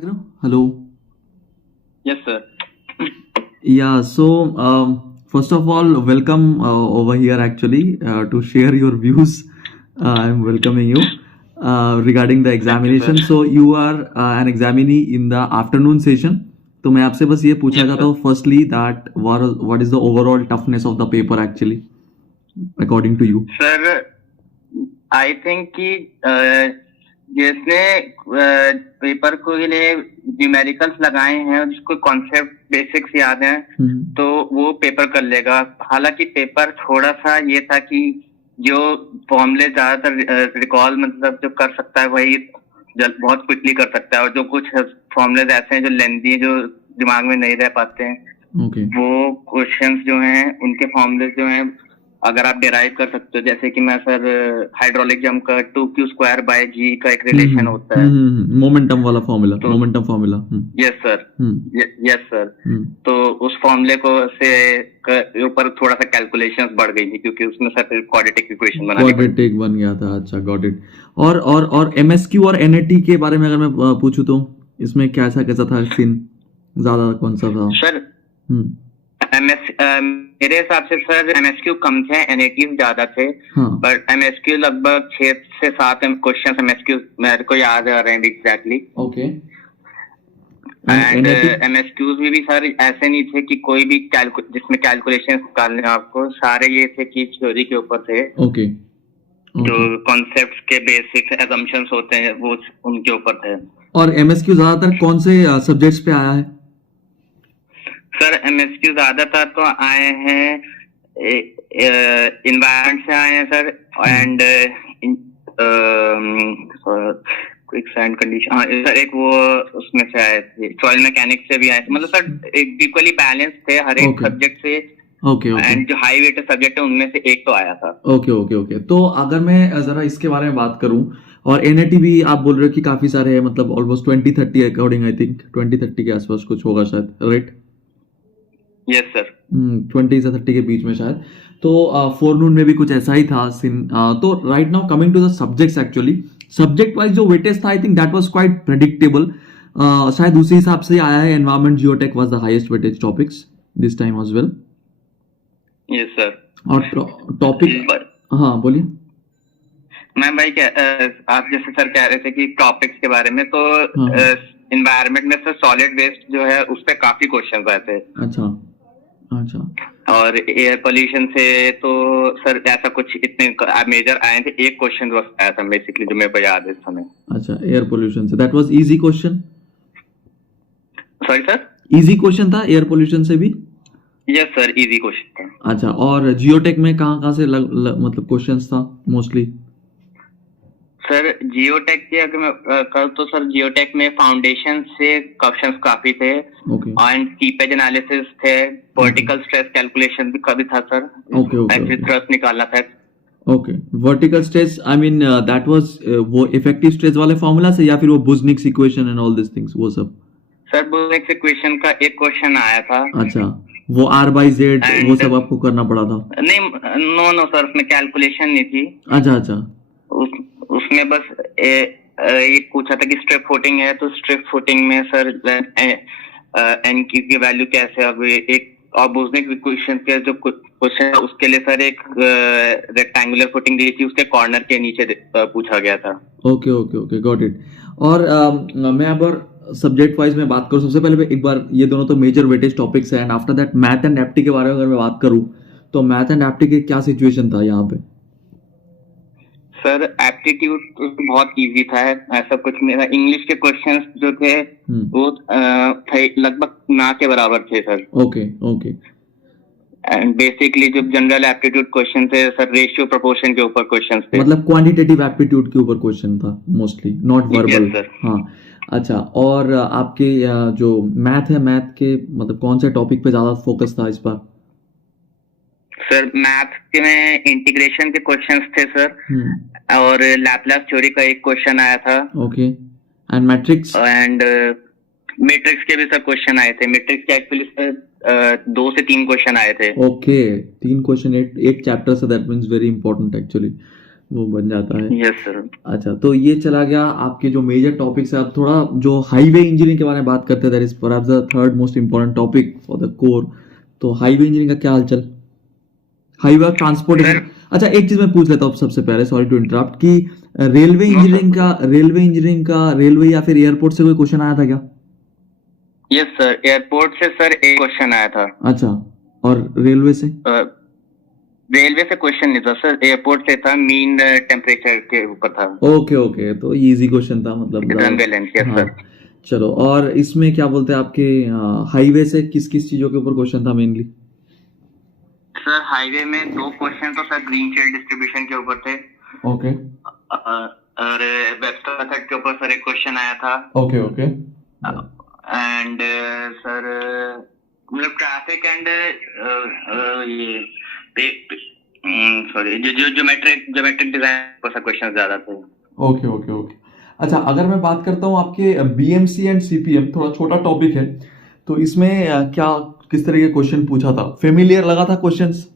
Hello. Yes, sir. Yeah, so first of all, welcome over here actually to share your views. I'm welcoming you regarding the Thank you, sir. examination. So you are an examinee in the afternoon session. तो मैं आपसे बस ये पूछना Yes, चाहता sir. हूँ firstly that what is the overall toughness of the paper actually according to you? Sir, I think कि जिसने पेपर को लिए न्यूमेरिकल्स लगाए हैं और जिसको कॉन्सेप्ट बेसिक्स याद हैं तो वो पेपर कर लेगा। हालांकि पेपर थोड़ा सा ये था कि जो फॉर्मूले ज्यादातर रिकॉल मतलब जो कर सकता है वही बहुत क्विकली कर सकता है और जो कुछ फॉर्मूले ऐसे हैं जो लेंथी जो दिमाग में नहीं रह पाते हैं वो क्वेश्चंस जो हैं उनके फॉर्मूले जो हैं अगर आप डिराइव कर सकते हो जैसे कि मैं सर हाइड्रोलिक जंप का 2q² g का एक रिलेशन होता है मोमेंटम वाला formula momentum formula yes sir तो उस फॉर्मूले को से ऊपर थोड़ा सा कैलकुलेशंस बढ़ गई थी क्योंकि उसमें सर क्वाड्रेटिक इक्वेशन बन गया था। अच्छा गॉट इट। और एमएसक्यू और एनएटी के बारे में अगर मैं पूछूं तो इसमें कैसा था सीन, ज्यादा कौन सा था सर? मेरे हिसाब से सर एमएसक्यू कम थे, एनएटीज ज्यादा थे। बट एमएसक्यू लगभग 6 से 7 क्वेश्चन एमएसक्यू मेरे को याद आ रहे हैं एग्जैक्टली। ओके। एंड एमएसक्यूज में भी सर ऐसे नहीं थे कि कोई भी जिसमें कैलकुलेशन निकालने आपको, सारे ये थे कि थ्योरी के ऊपर थे। ओके। जो कॉन्सेप्ट्स के बेसिक असम्पशंस होते हैं वो उनके ऊपर थे। और एमएसक्यू ज्यादातर कौन से सब्जेक्ट्स पे आया है? सर एमएसक्यू ज्यादातर तो आए हैं इन्वायरमेंट से आए हैं sir and quick sand condition, हाँ सर एक वो उसमें से आए थे, सॉइल मैकेनिक्स से भी आए थे। मतलब सर इक्वली बैलेंस थे हर एक सब्जेक्ट से। ओके एंड जो हाई वेटेड सब्जेक्ट है उनमें से एक तो आया था। ओके। तो अगर मैं जरा इसके बारे में बात करूं, और एनएटी भी आप बोल रहे हो कि काफी सारे हैं, मतलब ऑलमोस्ट 20-30 अकॉर्डिंग, आई थिंक 20-30 के आसपास कुछ होगा शायद, राइट? Yes sir. 20 से 30 के बीच में शायद। तो फोरनून में भी कुछ ऐसा ही था सीन। तो right now coming to the subjects, actually subject wise जो वेटेज था I think that was quite predictable. शायद उसी हिसाब से आया है। Environment geotech was the highest weightage topics this time as well. Yes sir. और टॉपिक, हाँ बोलिए। मैं भाई आप जैसे सर कह रहे थे कि टॉपिक्स के बारे में, तो एनवायरनमेंट में सर सॉलिड वेस्ट जो है उस पे काफी क्वेश्चन आए थे। अच्छा। और एयर पोल्यूशन से तो सर ऐसा कुछ इतने मेजर आए थे, एक क्वेश्चन बस आया था बेसिकली जो मेरे को याद है इस समय। अच्छा, air pollution say that was easy question. Sorry sir? Easy question था एयर पोल्यूशन से भी? यस सर, इजी क्वेश्चन था। अच्छा, और जियोटेक में कहाँ से मतलब क्वेश्चंस था मोस्टली? सर जियोटेक की अगर मैं कहूँ तो सर जियोटेक में फाउंडेशन से क्वेश्चंस काफी थे। एंड सीपेज एनालिसिस थे, वर्टिकल स्ट्रेस कैलकुलेशन भी काफी था सर। ओके। थ्रस्ट निकालना था। Okay, vertical stress I mean that was वो इफेक्टिव स्ट्रेस वाले फार्मूला से या फिर वो Boussinesq equation and all this things वो सब? सर बुजनिक्स इक्वेशन का एक क्वेश्चन आया था। अच्छा, वो R/Z वो सब आपको करना पड़ा था? नहीं, नो सर, उसमें कैलकुलेशन नहीं थी। अच्छा। उसमें बस ये पूछा था कि स्ट्रिप फुटिंग है तो स्ट्रिप फुटिंग में सर एन की वैल्यू कैसे, अब एक और बुजनिक इक्वेशन के जो क्वेश्चन है उसके लिए सर एक रेक्टेंगुलर फुटिंग दी थी, उसके कॉर्नर के नीचे पूछा गया था। Okay got it. और मैं अब सब्जेक्ट वाइज में बात करूं, सबसे पहले एक बार ये दोनों तो मेजर वेटेज टॉपिक्स हैं, and after that math and एप्टी के बारे में अगर मैं बात करूं तो मैथ एंड एप्टी के क्या सिचुएशन था यहाँ पे? सर एप्टीट्यूड बहुत इजी था, ऐसा कुछ नहीं था। इंग्लिश के क्वेश्चंस जो थे वो लगभग ना के बराबर थे सर। ओके। एंड बेसिकली जो जनरल एप्टीट्यूड क्वेश्चन थे सर रेशियो प्रोपोर्शन के ऊपर क्वेश्चंस थे, मतलब क्वांटिटेटिव एप्टीट्यूड के ऊपर क्वेश्चन था मोस्टली, नॉट वर्बल। हाँ अच्छा, और आपके जो मैथ है, मैथ के मतलब कौन से टॉपिक पे ज्यादा फोकस था इस बार? सर मैथ के में इंटीग्रेशन के क्वेश्चंस थे सर, और लैपलास थ्योरी का एक क्वेश्चन आया था। Okay. And matrix? And matrix के भी सर क्वेश्चन आए थे। मैट्रिक्स के एक्चुअली सर 2 से 3 क्वेश्चन आए थे। ओके, 3 क्वेश्चन एक चैप्टर से, that means very important actually. वो बन जाता है। Yes sir. अच्छा, तो ये चला गया आपके जो मेजर टॉपिक्स है। अब थोड़ा जो हाईवे इंजीनियरिंग के बारे में बात करते हैं, that is perhaps the third most important topic for the core. तो हाईवे इंजीनियरिंग का क्या हालचाल, हाईवे और ट्रांसपोर्टेशन। अच्छा, एक चीज मैं पूछ लेता हूँ सबसे पहले, सॉरी टू इंटरप्ट, कि रेलवे इंजीनियरिंग का रेलवे या फिर एयरपोर्ट से कोई क्वेश्चन आया था क्या? यस सर, एयरपोर्ट से सर एक क्वेश्चन आया था। अच्छा, और रेलवे से? रेलवे से क्वेश्चन नहीं था सर, एयरपोर्ट से था, मीन टेम्परेचर के ऊपर था। ओके ओके, तो इजी क्वेश्चन था मतलब। रनवे लेंथ, यस हाँ, सर। चलो, और इसमें क्या बोलते हैं आपके हाईवे से किस किस चीजों के ऊपर क्वेश्चन था मेनली? सर हाईवे में दो क्वेश्चन तो सर ग्रीन शेल डिस्ट्रीब्यूशन के ऊपर थे। ओके और वेक्टर मेथड के ऊपर सर एक क्वेश्चन आया था। Okay okay. एंड सर मतलब ट्रैफिक एंड ये सॉरी जो ज्योमेट्रिक डिजाइन पर सर क्वेश्चन ज्यादा थे। Okay okay okay. अच्छा, अगर मैं बात करता हूँ आपके बीएमसी एंड सीपीएम, थोड़ा छोटा टॉपिक है, तो इसमें क्या किस तरह के क्वेश्चन पूछा था? फेमिलियर लगा था questions?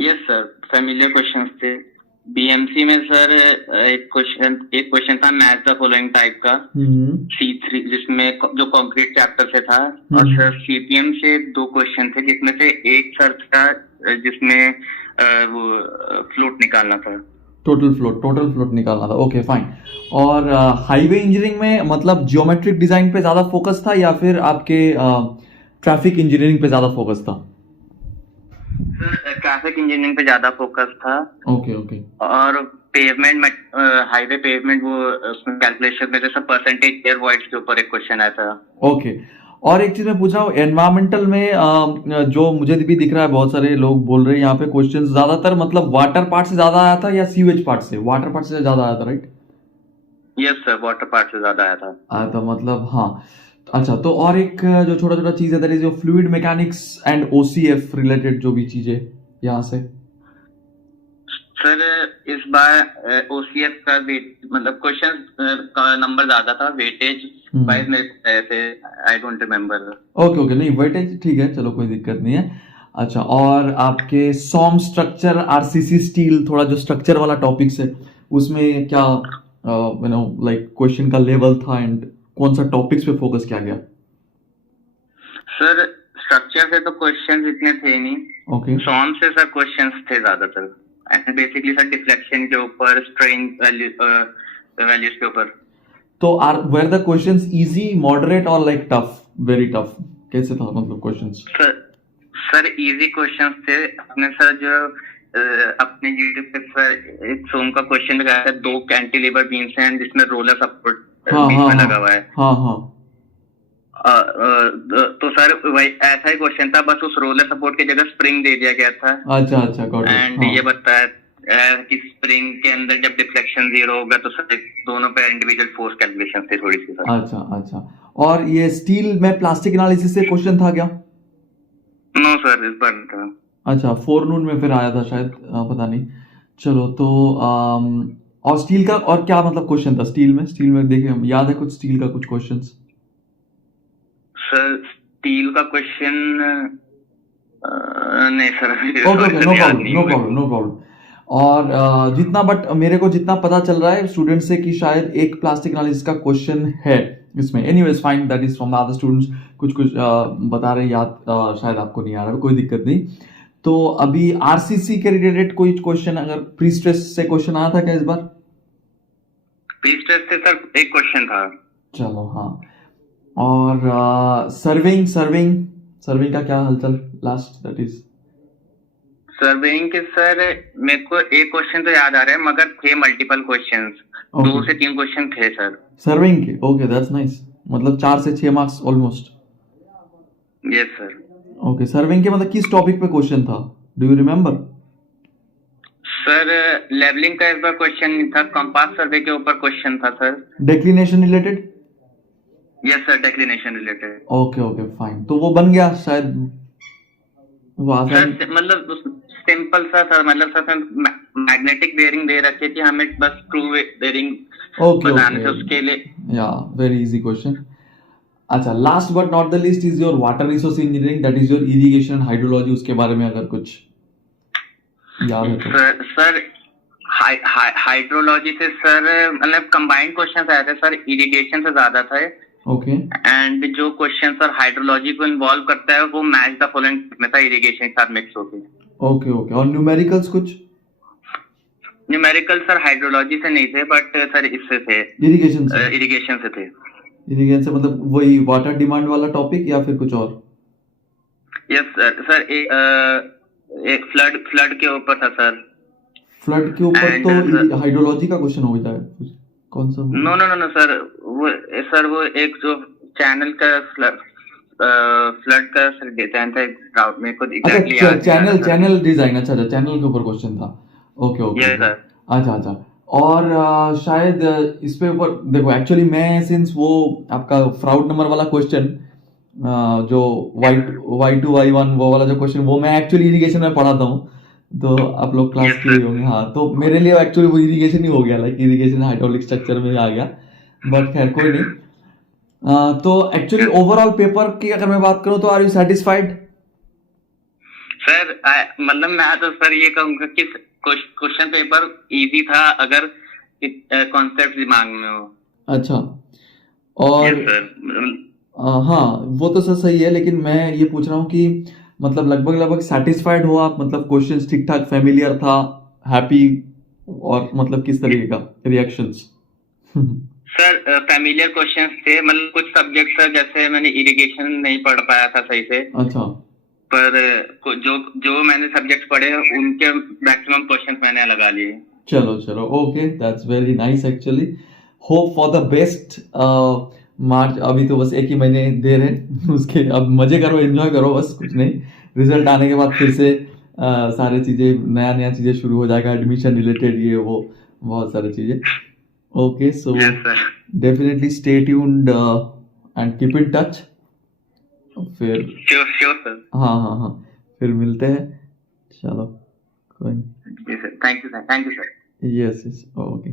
Yes sir, familiar questions थे। बीएमसी में सर एक क्वेश्चन था मैच द फॉलोइंग टाइप का, C3, जिसमें जो कंक्रीट चैप्टर से था। और सर सीपीएम से दो क्वेश्चन थे, जिसमें से एक सर था जिसमें वो फ्लोट निकालना था, टोटल फ्लोट निकालना था। Okay fine. और हाईवे इंजीनियरिंग में मतलब जियोमेट्रिक डिजाइन पे ज्यादा फोकस था या फिर आपके ट्रैफिक इंजीनियरिंग पे ज्यादा फोकस था? सर ट्रैफिक इंजीनियरिंग पे ज्यादा फोकस था। Okay okay. और पेवमेंट, हाईवे पेवमेंट, वो उसमें कैलकुलेशन में जैसे परसेंटेज एयर वॉइड्स के ऊपर एक क्वेश्चन आया था। ओके। और एक चीज मैं पूछ रहा हूँ, एनवायरमेंटल में जो मुझे भी दिख रहा है, बहुत सारे लोग बोल रहे हैं यहाँ पे क्वेश्चन ज्यादातर मतलब वाटर पार्ट से ज्यादा आया था या सीवेज पार्ट से? वाटर पार्ट से ज्यादा आया था, right? Yes sir, water part से ज्यादा आया था मतलब हाँ। अच्छा, तो और एक जो छोटा छोटा चीज है, दैट इज जो fluid mechanics and OCF related जो भी चीजें यहाँ से। सर इस बार ओसीएफ का मतलब क्वेश्चन का नंबर ज्यादा था, वेटेज वाइज में ऐसे I don't remember. Okay okay, नहीं वेटेज ठीक है, चलो कोई दिक्कत नहीं है। अच्छा, और आपके सॉम स्ट्रक्चर, आरसीसी स्टील, थोड़ा जो स्ट्रक्चर वाला टॉपिक्स है, उसमें क्या यू नो लाइक क्वेश्चन का लेवल था एंड कौन सा टॉपिक्स पे फोकस किया गया? सर स्ट्रक्चर से तो क्वेश्चंस इतने थे नहीं। ओके। सॉम से सर क्वेश्चंस थे ज्यादातर, एंड बेसिकली सर डिफ्लेक्शन के ऊपर, स्ट्रेन वैल्यूज के ऊपर। तो are were the questions easy, moderate और लाइक टफ, वेरी टफ, कैसे था मतलब क्वेश्चंस? सर इजी क्वेश्चंस थे। अपने सर जो अपने यूट्यूब पे सर एक सोम का क्वेश्चन लगाया था, दो कैंटिलीवर बीम्स हैं जिसमें रोलर सपोर्ट बीच में लगा हुआ है। हाँ हाँ। तो सर वही ऐसा ही क्वेश्चन था, बस उस रोलर सपोर्ट की जगह स्प्रिंग दे दिया गया था। अच्छा अच्छा, गॉट इट। एंड ये बताया कि स्प्रिंग के अंदर जब डिफ्लेक्शन 0 होगा तो सर दोनों पे इंडिविजुअल फोर्स कैलकुलेशन थे थोड़ी सी सर। अच्छा अच्छा। और ये स्टील में प्लास्टिक एनालिसिस से क्वेश्चन था क्या? नो सर, इस बार नहीं था। अच्छा, फोरनून में फिर आया था शायद, पता नहीं। चलो, तो और स्टील का और क्या मतलब क्वेश्चन था स्टील में देखे हम, याद है कुछ स्टील का कुछ क्वेश्चंस? सर स्टील का क्वेश्चन नहीं sir. Okay okay, no problem. और जितना बट मेरे को जितना पता चल रहा है स्टूडेंट से कि शायद एक प्लास्टिक एनालिसिस का क्वेश्चन है इसमें। Anyways fine, that is from the other students. कुछ बता रहे याद, शायद आपको नहीं आ रहा है, कोई दिक्कत नहीं। तो अभी आरसीसी के रिलेटेड कोई क्वेश्चन, अगर प्री स्ट्रेस से क्वेश्चन आया था क्या इस बार? प्री स्ट्रेस से सर एक क्वेश्चन था। चलो हाँ। और सर्विंग का क्या हलचल लास्ट, दैट इज सर्वेइंग के सर मेरे को एक क्वेश्चन तो याद आ रहा है, मगर थे मल्टीपल क्वेश्चंस, 2 से 3 क्वेश्चन थे सर सर्विंग के। ओके, दैट्स नाइस, मतलब 4 से 6 marks almost. Yes sir. Okay, surveying के मतलब किस टॉपिक पे क्वेश्चन था, do you remember? Sir levelling का इस बार क्वेश्चन नहीं था, कंपास सर्वे के ऊपर क्वेश्चन था sir. Declination related? Yes sir, declination related. Okay okay fine, तो वो बन गया शायद, वो आसान, मतलब सिंपल सा था, मतलब सर मैग्नेटिक बेयरिंग दे रखी थी हमें, बस ट्रू बेयरिंग बताने से उसके लिए। या वेरी इजी क्वेश्चन। अच्छा, last but not the least is your water resource engineering, that is your irrigation hydrology. उसके बारे में अगर कुछ याद है तो? सर हाइड्रोलॉजी से सर मतलब कंबाइंड क्वेश्चन आए थे सर, इरिगेशन से ज्यादा थे। ओके एंड जो क्वेश्चन सर हाइड्रोलॉजी को इन्वॉल्व करता है वो मैच द फॉलोइंग में था, इरिगेशन के साथ मिक्स होके। Okay okay. और न्यूमेरिकल्स कुछ? न्यूमेरिकल सर हाइड्रोलॉजी से नहीं थे, बट सर इससे थे, इरिगेशन से? इरिगेशन से थे। इरिगेशन से मतलब वही वाटर डिमांड वाला टॉपिक या फिर कुछ और? Yes sir. सर एक फ्लड के ऊपर था सर। फ्लड के ऊपर And, तो हाइड्रोलॉजी का क्वेश्चन हो जाएगा। कौन सा? No no no no sir, वो एक जो चैनल का फ्लड का सर डिजाइन था, राउट में खुद एग्जैक्टली अच्छा, चैनल डिजाइन। अच्छा अच्छा, चैनल के ऊपर क्वेश्चन था। Okay okay. Yes sir. अच्छा अच्छा। और शायद इस पे ऊपर देखो, एक्चुअली मैं सिंस वो आपका फ्राउड नंबर वाला क्वेश्चन जो Y2 Y1 वो वाला जो क्वेश्चन, वो मैं एक्चुअली इरिगेशन में पढ़ाता हूँ, तो आप लोग क्लास Yes, किए sir. होंगे। हाँ, तो मेरे लिए एक्चुअली वो इरिगेशन ही हो गया, लाइक इरिगेशन हाइड्रोलिक स्ट्रक्चर में आ गया। बट खैर कोई नहीं। तो एक्चुअली ओवरऑल पेपर की अगर मैं बात करूँ तो आर यू सेटिस्फाइड? सर मतलब मैं तो सर ये कहूंगा कि क्वेश्चन पेपर इजी था अगर कॉन्सेप्ट दिमाग में हो। अच्छा। और Yes, sir. हाँ, वो तो सर सही है, लेकिन मैं ये पूछ रहा हूँ कि मतलब लगभग सेटिस्फाइड हो आप? मतलब क्वेश्चंस ठीक ठाक फेमिलियर था, हैप्पी, और मतलब किस तरीके का रिएक्शंस? सर फैमिलियर क्वेश्चंस थे, मतलब कुछ सब्जेक्ट सर जैसे मैंने इरिगेशन नहीं पढ़ पाया था सही से। अच्छा। पर जो मैंने सब्जेक्ट पढ़े उनके मैक्सिमम क्वेश्चंस मैंने लगा लिए। चलो चलो, okay, that's very nice actually. Hope for the best. March अभी तो बस एक ही महीने दे रहे हैं उसके, अब मजे करो, एंजॉय करो, बस कुछ नहीं। रिजल्ट आने के बाद फिर से सारी चीजें, नया नया चीजें शुरू हो जाएगा, एडमिशन रिलेटेड, ये वो बहुत सारी चीजें। Okay, so Yes, sir. Definitely stay tuned and keep in touch. फिर श्योर सर। हाँ हाँ हाँ, फिर मिलते हैं। चलो, कोई नहीं। जी sir, thank you sir, thank you sir. Yes yes, okay.